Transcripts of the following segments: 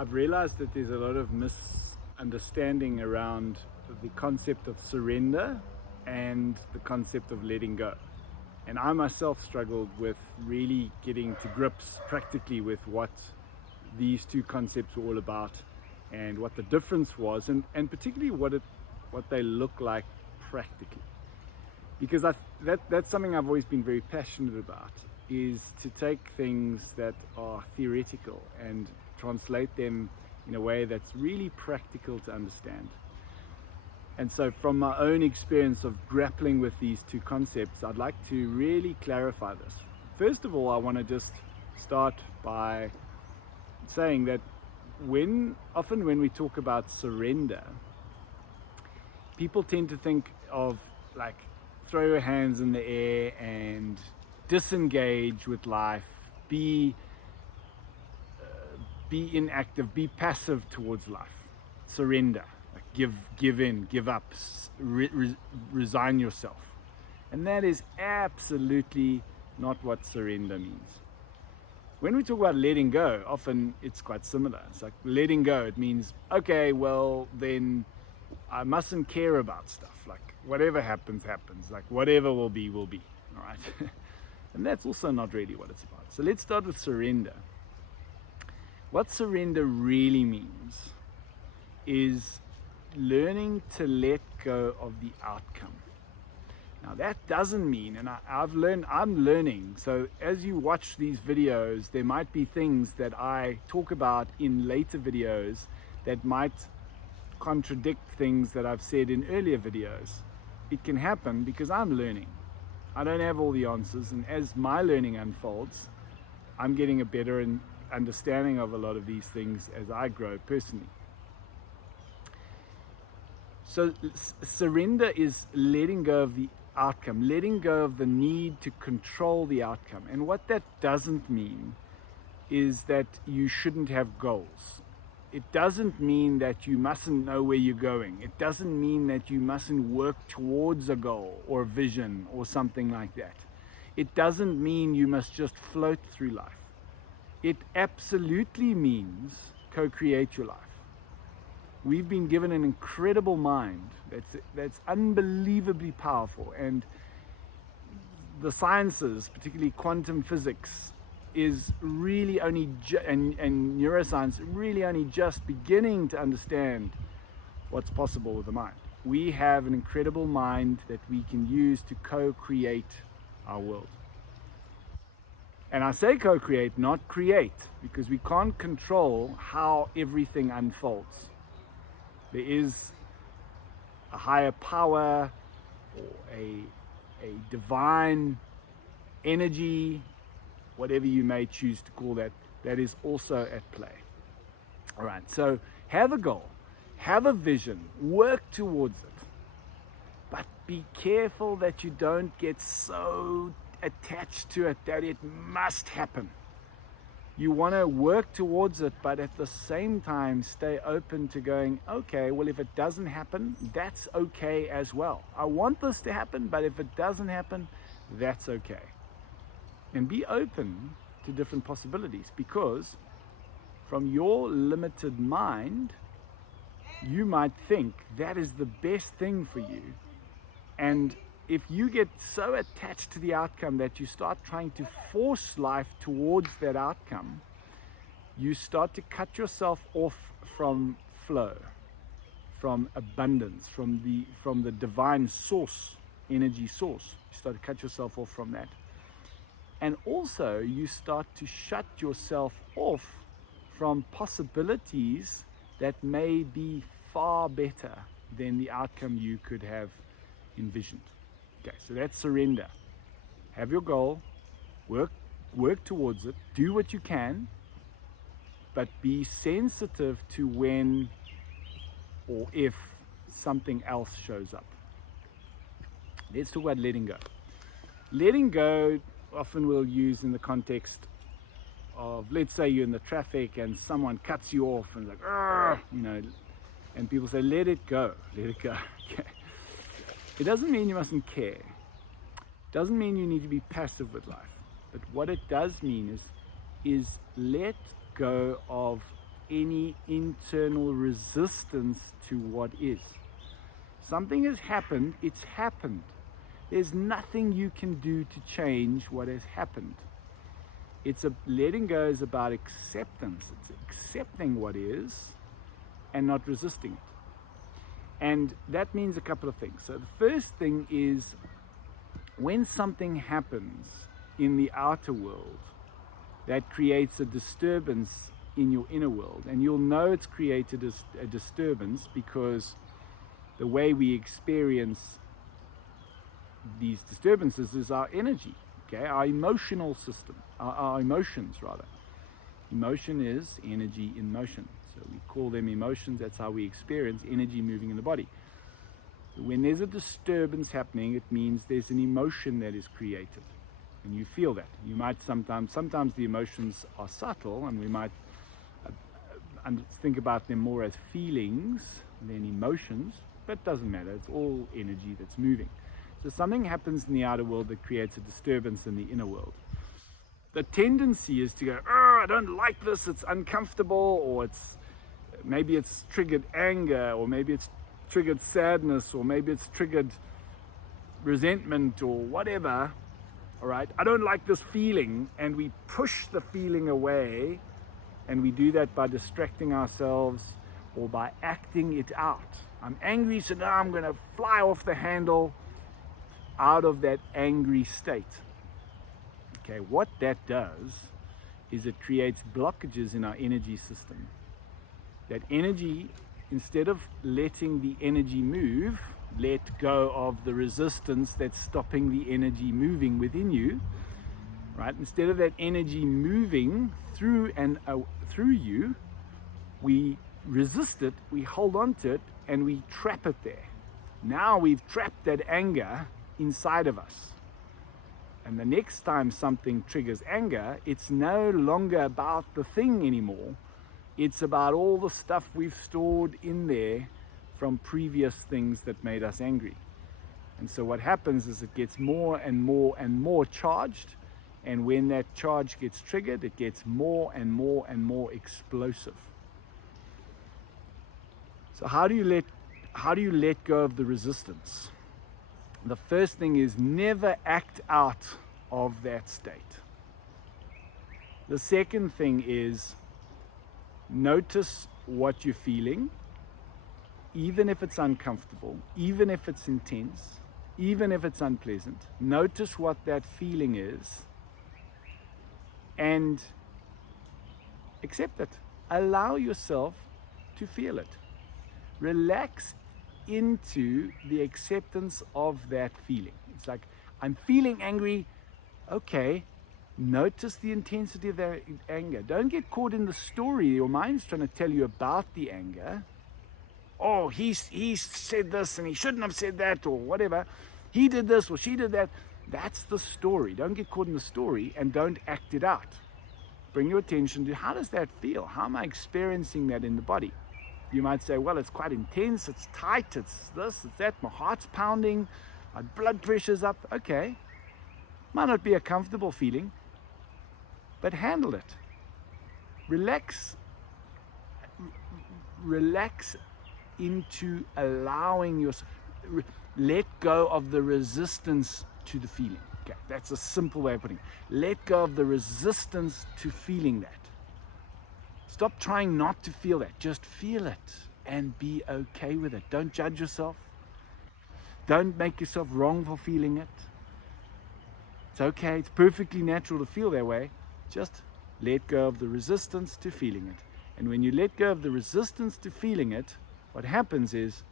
I've realized that there's a lot of misunderstanding around the concept of surrender and the concept of letting go. And I myself struggled with really getting to grips practically with what these two concepts were all about and what the difference was, and particularly what they look like practically. Because that's something I've always been very passionate about, is to take things that are theoretical and translate them in a way that's really practical to understand. And so from my own experience of grappling with these two concepts, I'd like to really clarify this. First of all, I want to just start by saying that often when we talk about surrender, people tend to think of like throw your hands in the air and disengage with life, be inactive, be passive towards life, surrender. Give in, give up, resign yourself. And that is absolutely not what surrender means. When we talk about letting go, often it's quite similar. It's like letting go, it means, okay, well then I mustn't care about stuff. Like whatever happens, happens. Like whatever will be, all right? And that's also not really what it's about. So let's start with surrender. What surrender really means is learning to let go of the outcome. Now that doesn't mean, and I'm learning, so as you watch these videos, there might be things that I talk about in later videos that might contradict things that I've said in earlier videos. It can happen because I'm learning. I don't have all the answers, and as my learning unfolds, I'm getting a better understanding of a lot of these things as I grow personally. So surrender is letting go of the outcome, letting go of the need to control the outcome. And what that doesn't mean is that you shouldn't have goals. It doesn't mean that you mustn't know where you're going. It doesn't mean that you mustn't work towards a goal or a vision or something like that. It doesn't mean you must just float through life. It absolutely means co-create your life. We've been given an incredible mind that's unbelievably powerful, and the sciences, particularly quantum physics, is really only and neuroscience really only just beginning to understand what's possible with the mind. We have an incredible mind that we can use to co-create our world. And I say co-create, not create, because we can't control how everything unfolds. There is a higher power or a divine energy, whatever you may choose to call that, that is also at play. All right, so have a goal, have a vision, work towards it, but be careful that you don't get so attached to it that it must happen. You want to work towards it, but at the same time stay open to going, okay, well, if it doesn't happen, that's okay as well. I want this to happen, but if it doesn't happen, that's okay. And be open to different possibilities, because from your limited mind, you might think that is the best thing for you. And if you get so attached to the outcome that you start trying to force life towards that outcome, you start to cut yourself off from flow, from abundance, from the divine source, energy source. You start to cut yourself off from that. And also you start to shut yourself off from possibilities that may be far better than the outcome you could have envisioned. Okay, so that's surrender. Have your goal, work towards it, do what you can, but be sensitive to when or if something else shows up. Let's talk about letting go. Letting go often we'll use in the context of, let's say you're in the traffic and someone cuts you off and like, and people say, let it go, let it go. Okay. It doesn't mean you mustn't care. It doesn't mean you need to be passive with life. But what it does mean is let go of any internal resistance to what is. Something has happened, it's happened. There's nothing you can do to change what has happened. Letting go is about acceptance. It's accepting what is and not resisting it. And that means a couple of things. So the first thing is, when something happens in the outer world that creates a disturbance in your inner world, and you'll know it's created a disturbance because the way we experience these disturbances is our energy, okay, our emotional system, our emotions rather. Emotion is energy in motion. So we call them emotions. That's how we experience energy moving in the body. So when there's a disturbance happening, it means there's an emotion that is created. And you feel that. You might sometimes the emotions are subtle, and we might think about them more as feelings than emotions, but it doesn't matter. It's all energy that's moving. So something happens in the outer world that creates a disturbance in the inner world. The tendency is to go, I don't like this, it's uncomfortable, or maybe it's triggered anger, or maybe it's triggered sadness, or maybe it's triggered resentment, or whatever. All right, I don't like this feeling, and we push the feeling away, and we do that by distracting ourselves or by acting it out. I'm angry, so now I'm going to fly off the handle out of that angry state. Okay, what that does is it creates blockages in our energy system. That energy, instead of letting the energy move, let go of the resistance that's stopping the energy moving within you, right? Instead of that energy moving through you, we resist it, we hold on to it, and we trap it there. Now we've trapped that anger inside of us. And the next time something triggers anger, it's no longer about the thing anymore. It's about all the stuff we've stored in there from previous things that made us angry. And so what happens is it gets more and more and more charged. And when that charge gets triggered, it gets more and more and more explosive. So how do you let go of the resistance? The first thing is never act out of that state. The second thing is notice what you're feeling, even if it's uncomfortable, even if it's intense, even if it's unpleasant. Notice what that feeling is and accept it. Allow yourself to feel it. Relax into the acceptance of that feeling. It's like, I'm feeling angry. Okay, notice the intensity of that anger. Don't get caught in the story. Your mind's trying to tell you about the anger. Oh, he said this and he shouldn't have said that, or whatever. He did this or she did that. That's the story. Don't get caught in the story and don't act it out. Bring your attention to, how does that feel? How am I experiencing that in the body? You might say, well, it's quite intense, it's tight, it's this, it's that, my heart's pounding, my blood pressure's up. Okay, might not be a comfortable feeling, but handle it. Relax into allowing yourself, let go of the resistance to the feeling. Okay, that's a simple way of putting it. Let go of the resistance to feeling that. Stop trying not to feel that. Just feel it and be okay with it. Don't judge yourself. Don't make yourself wrong for feeling it. It's okay. It's perfectly natural to feel that way. Just let go of the resistance to feeling it. And when you let go of the resistance to feeling it, what happens is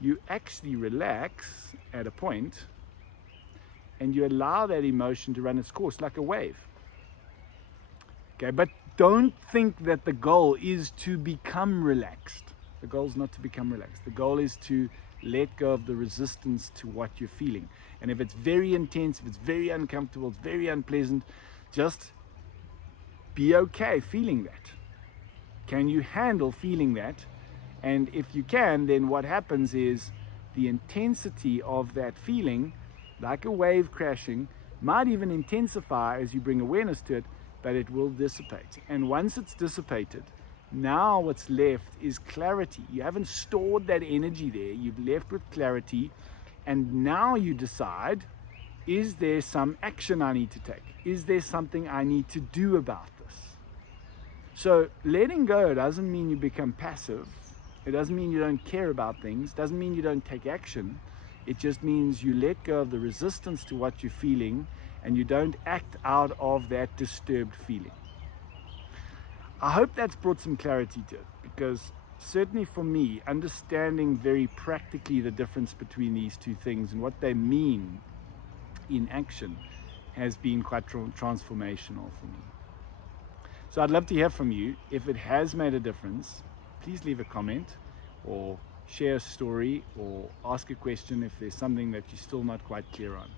you actually relax at a point and you allow that emotion to run its course like a wave. Okay, but don't think that the goal is to become relaxed. The goal is not to become relaxed. The goal is to let go of the resistance to what you're feeling. And if it's very intense, if it's very uncomfortable, it's very unpleasant, just be okay feeling that. Can you handle feeling that? And if you can, then what happens is the intensity of that feeling, like a wave crashing, might even intensify as you bring awareness to it, but it will dissipate. And once it's dissipated, Now what's left is clarity. You haven't stored that energy there. You've left with clarity. And now you decide, is there some action I need to take? Is there something I need to do about this? So letting go doesn't mean you become passive. It doesn't mean you don't care about things. It doesn't mean you don't take action. It just means you let go of the resistance to what you're feeling and you don't act out of that disturbed feeling. I hope that's brought some clarity to it, because certainly for me, understanding very practically the difference between these two things and what they mean in action has been quite transformational for me. So I'd love to hear from you. If it has made a difference, please leave a comment or share a story or ask a question if there's something that you're still not quite clear on.